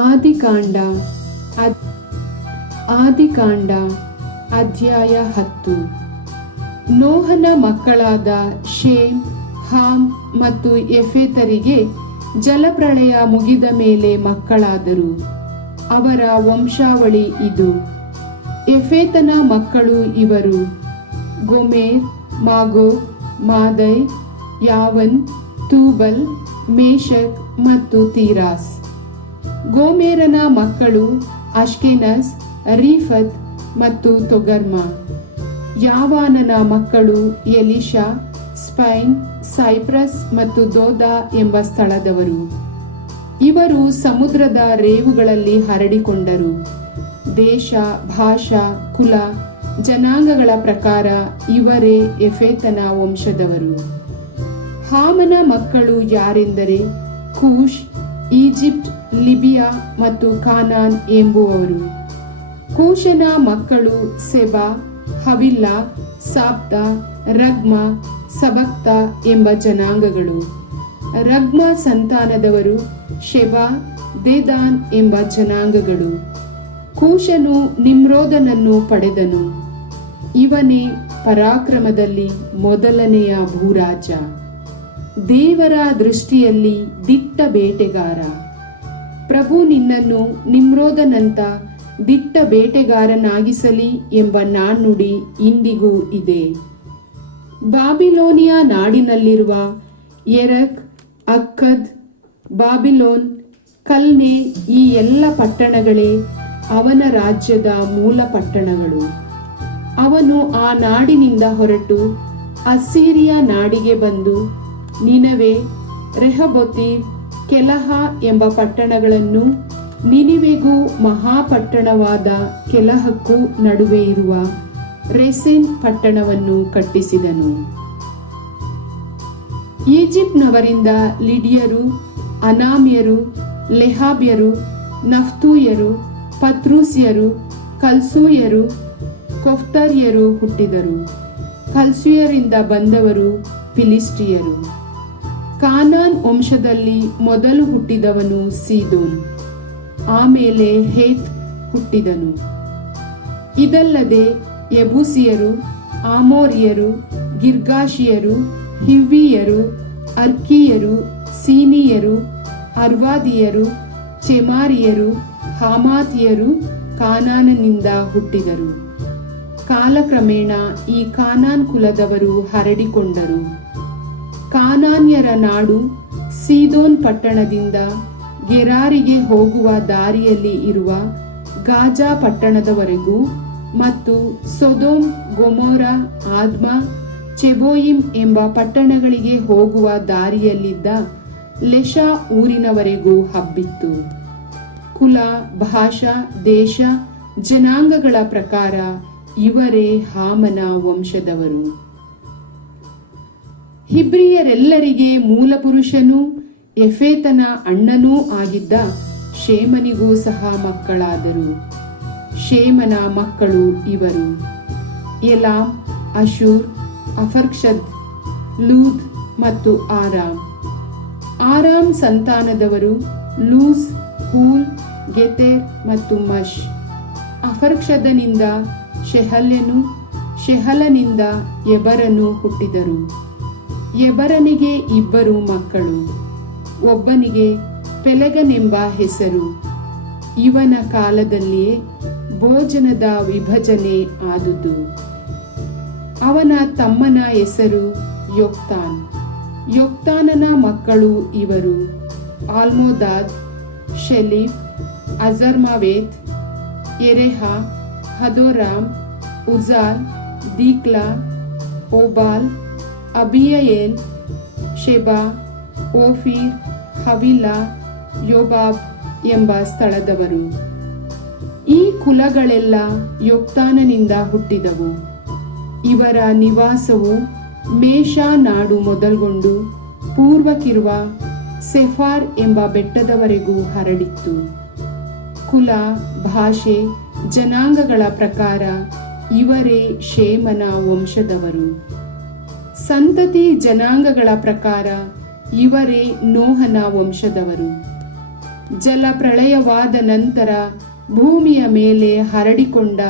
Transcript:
ಆದಿಕಾಂಡ ಆದಿಕಾಂಡ ಅಧ್ಯಾಯ 10. ನೋಹನ ಮಕ್ಕಳಾದ ಶೇಮ್, ಹಾಮ್ ಮತ್ತು ಯೆಫೆತರಿಗೆ ಜಲಪ್ರಳಯ ಮುಗಿದ ಮೇಲೆ ಮಕ್ಕಳಾದರು. ಅವರ ವಂಶಾವಳಿ ಇದು. ಯೆಫೆತನ ಮಕ್ಕಳು ಇವರು: ಗೊಮೆರ್, ಮಾಗೋಗ್, ಮಾದೈ, ಯಾವನ್, ತೂಬಲ್, ಮೇಷಕ್ ಮತ್ತು ತೀರಾಸ್. ಗೋಮೆರನ ಮಕ್ಕಳು ಅಷ್ಕೆನಸ್, ರೀಫತ್ ಮತ್ತು ತೊಗರ್ಮ. ಯಾವಾನನ ಮಕ್ಕಳು ಎಲಿಷಾ, ಸ್ಪೈನ್, ಸೈಪ್ರಸ್ ಮತ್ತು ದೋದಾ ಎಂಬ ಸ್ಥಳದವರು. ಇವರು ಸಮುದ್ರದ ರೇವುಗಳಲ್ಲಿ ಹರಡಿಕೊಂಡರು. ದೇಶ, ಭಾಷಾ, ಕುಲ, ಜನಾಂಗಗಳ ಪ್ರಕಾರ ಇವರೇ ಯೆಫೆತನ ವಂಶದವರು. ಹಾಮನ ಮಕ್ಕಳು ಯಾರೆಂದರೆ ಕೂಷ್, ಈಜಿಪ್ಟ್, ಲಿಬಿಯಾ ಮತ್ತು ಕಾನಾನ್ ಎಂಬುವವರು. ಕೂಷನ ಮಕ್ಕಳು ಸೆಬಾ, ಹವಿಲ್ಲಾ, ಸಾಪ್ತಾ, ರಗ್ಮ, ಸಬಕ್ತ ಎಂಬ ಜನಾಂಗಗಳು. ರಗ್ಮ ಸಂತಾನದವರು ಶೆಬಾ, ದೇದಾನ್ ಎಂಬ ಜನಾಂಗಗಳು. ಕೂಷನು ನಿಮ್ರೋದನನ್ನು ಪಡೆದನು. ಇವನೇ ಪರಾಕ್ರಮದಲ್ಲಿ ಮೊದಲನೆಯ ಭೂರಾಜ, ದೇವರ ದೃಷ್ಟಿಯಲ್ಲಿ ದಿಟ್ಟ ಬೇಟೆಗಾರ. ಪ್ರಭು ನಿನ್ನನ್ನು ನಿಮ್ರೋದನಂತ ದಿಟ್ಟ ಬೇಟೆಗಾರನಾಗಿಸಲಿ ಎಂಬ ನಾಣ್ಣುಡಿ ಇಂದಿಗೂ ಇದೆ. ಬಾಬಿಲೋನಿಯ ನಾಡಿನಲ್ಲಿರುವ ಎರಕ್, ಅಕ್ಕದ್, ಬಾಬಿಲೋನ್, ಕಲ್ನೆ ಈ ಎಲ್ಲ ಪಟ್ಟಣಗಳೇ ಅವನ ರಾಜ್ಯದ ಮೂಲ ಪಟ್ಟಣಗಳು. ಅವನು ಆ ನಾಡಿನಿಂದ ಹೊರಟು ಅಸ್ಸೀರಿಯ ನಾಡಿಗೆ ಬಂದು ನಿನವೆ, ರೆಹಬೋತೀಮ್, ಕೆಲಹ ಎಂಬ ಪಟ್ಟಣಗಳನ್ನು, ನಿನಿವೆಗೂ ಮಹಾಪಟ್ಟಣವಾದ ಕೆಲಹಕ್ಕೂ ನಡುವೆ ಇರುವ ರೆಸೆನ್ ಪಟ್ಟಣವನ್ನು ಕಟ್ಟಿಸಿದನು. ಈಜಿಪ್ಟ್ನವರಿಂದ ಲಿಡಿಯರು, ಅನಾಮ್ಯರು, ಲೆಹಾಬ್ಯರು, ನಫ್ತೂಯರು, ಪತ್ರೂಸ್ಯರು, ಕಲ್ಸೂಯರು, ಕೊಫ್ತರ್ಯರು ಹುಟ್ಟಿದರು. ಕಲ್ಸೂಯರಿಂದ ಬಂದವರು ಫಿಲಿಸ್ಟಿಯರು. ಕಾನಾನ್ ವಂಶದಲ್ಲಿ ಮೊದಲು ಹುಟ್ಟಿದವನು ಸೀದೋನ್. ಆಮೇಲೆ ಹೇತ್ ಹುಟ್ಟಿದನು. ಇದಲ್ಲದೆ ಯೆಬೂಸಿಯರು, ಆಮೋರಿಯರು, ಗಿರ್ಗಾಷಿಯರು, ಹಿವ್ವಿಯರು, ಅರ್ಕೀಯರು, ಸೀನಿಯರು, ಅರ್ವಾದಿಯರು, ಚೆಮಾರಿಯರು, ಹಾಮಾತಿಯರು ಕಾನಾನನಿಂದ ಹುಟ್ಟಿದರು. ಕಾಲಕ್ರಮೇಣ ಈ ಕಾನಾನ್ ಕುಲದವರು ಹರಡಿಕೊಂಡರು. ಕಾನಾನ್ಯರ ನಾಡು ಸೀದೋನ್ ಪಟ್ಟಣದಿಂದ ಗೆರಾರಿಗೆ ಹೋಗುವ ದಾರಿಯಲ್ಲಿ ಇರುವ ಗಾಜಾ ಪಟ್ಟಣದವರೆಗೂ ಮತ್ತು ಸೊದೋಮ್, ಗೊಮೋರ, ಆದ್ಮ, ಚೆಬೋಯಿಮ್ ಎಂಬ ಪಟ್ಟಣಗಳಿಗೆ ಹೋಗುವ ದಾರಿಯಲ್ಲಿದ್ದ ಲೆಷಾ ಊರಿನವರೆಗೂ ಹಬ್ಬಿತ್ತು. ಕುಲ, ಭಾಷಾ, ದೇಶ, ಜನಾಂಗಗಳ ಪ್ರಕಾರ ಇವರೇ ಹಾಮನ ವಂಶದವರು. ಹಿಬ್ರಿಯರೆಲ್ಲರಿಗೆ ಮೂಲಪುರುಷನೂ ಯೆಫೆತನ ಅಣ್ಣನೂ ಆಗಿದ್ದ ಶೇಮನಿಗೂ ಸಹ ಮಕ್ಕಳಾದರು. ಶೇಮನ ಮಕ್ಕಳು ಇವರು: ಎಲಾಮ್, ಅಶೂರ್, ಅಫರ್ಕ್ಷದ್, ಲೂದ್ ಮತ್ತು ಆರಾಮ್. ಆರಾಮ್ ಸಂತಾನದವರು ಲೂಸ್, ಹೂಲ್, ಗೆತೆರ್ ಮತ್ತು ಮಶ್. ಅಫರ್ಕ್ಷದನಿಂದ ಶೆಹಲ್ಯನು, ಶೆಹಲನಿಂದ ಎಬರನು ಹುಟ್ಟಿದರು. ಎಬರನಿಗೆ ಇಬ್ಬರು ಮಕ್ಕಳು. ಒಬ್ಬನಿಗೆ ಪೆಲೆಗನೆಂಬ ಹೆಸರು. ಇವನ ಕಾಲದಲ್ಲಿಯೇ ಭೋಜನದ ವಿಭಜನೆ ಆದುದು. ಅವನ ತಮ್ಮನ ಹೆಸರು ಯೊಕ್ತಾನ್. ಯೊಕ್ತಾನನ ಮಕ್ಕಳು ಇವರು: ಆಲ್ಮೋದಾದ್, ಶೆಲೀಫ್, ಅಜರ್ಮಾವೇತ್, ಎರೆಹ, ಹದೋರಾಮ್, ಉಜಾಲ್, ದೀಕ್ಲಾ, ಓಬಾಲ್, ಅಬಿಯಯೇಲ್, ಶೆಬಾ, ಓಫೀರ್, ಹವಿಲಾ, ಯೋಬಾಬ್ ಎಂಬ ಸ್ಥಳದವರು. ಈ ಕುಲಗಳೆಲ್ಲ ಯೊಕ್ತಾನನಿಂದ ಹುಟ್ಟಿದವು. ಇವರ ನಿವಾಸವು ಮೇಷಾ ನಾಡು ಮೊದಲ್ಗೊಂಡು ಪೂರ್ವಕ್ಕಿರುವ ಸೆಫಾರ್ ಎಂಬ ಬೆಟ್ಟದವರೆಗೂ ಹರಡಿತ್ತು. ಕುಲ, ಭಾಷೆ, ಜನಾಂಗಗಳ ಪ್ರಕಾರ ಇವರೇ ಶೇಮನ ವಂಶದವರು. ಸಂತತಿ ಜನಾಂಗಗಳ ಪ್ರಕಾರ ಇವರೇ ನೋಹನ ವಂಶದವರು. ಜಲ ಪ್ರಳಯವಾದ ನಂತರ ಭೂಮಿಯ ಮೇಲೆ ಹರಡಿಕೊಂಡ